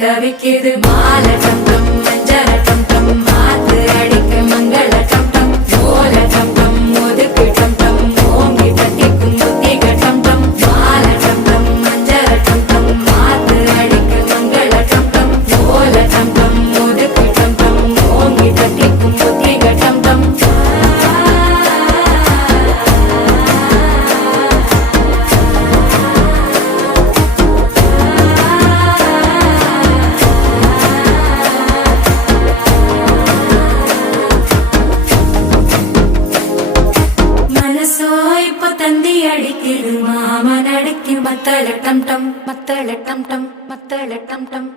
தவிக்குது மால டம் டம் மஞ்சள டம் டம் மாத்து அடிக்க மங்கள டம் டம் ஓல டம் டம் ஒதுக்கு டம் டம் ஓங்கி தட்டிக்கும் புத்திக டம் டம் மால டம் டம் மஞ்சள டம் டம் மாத்து அடிக்க மங்கள டம் டம் ஓல டம் டம் ஒதுக்கு டம் டம் ஓங்கி தட்டிக்கும் புத்திக டம் டம் தந்தி அடிக்குது மாமன் அடிக்கு மத்தள டம் டம் மத்தள டம் டம் மத்தள டம் டம்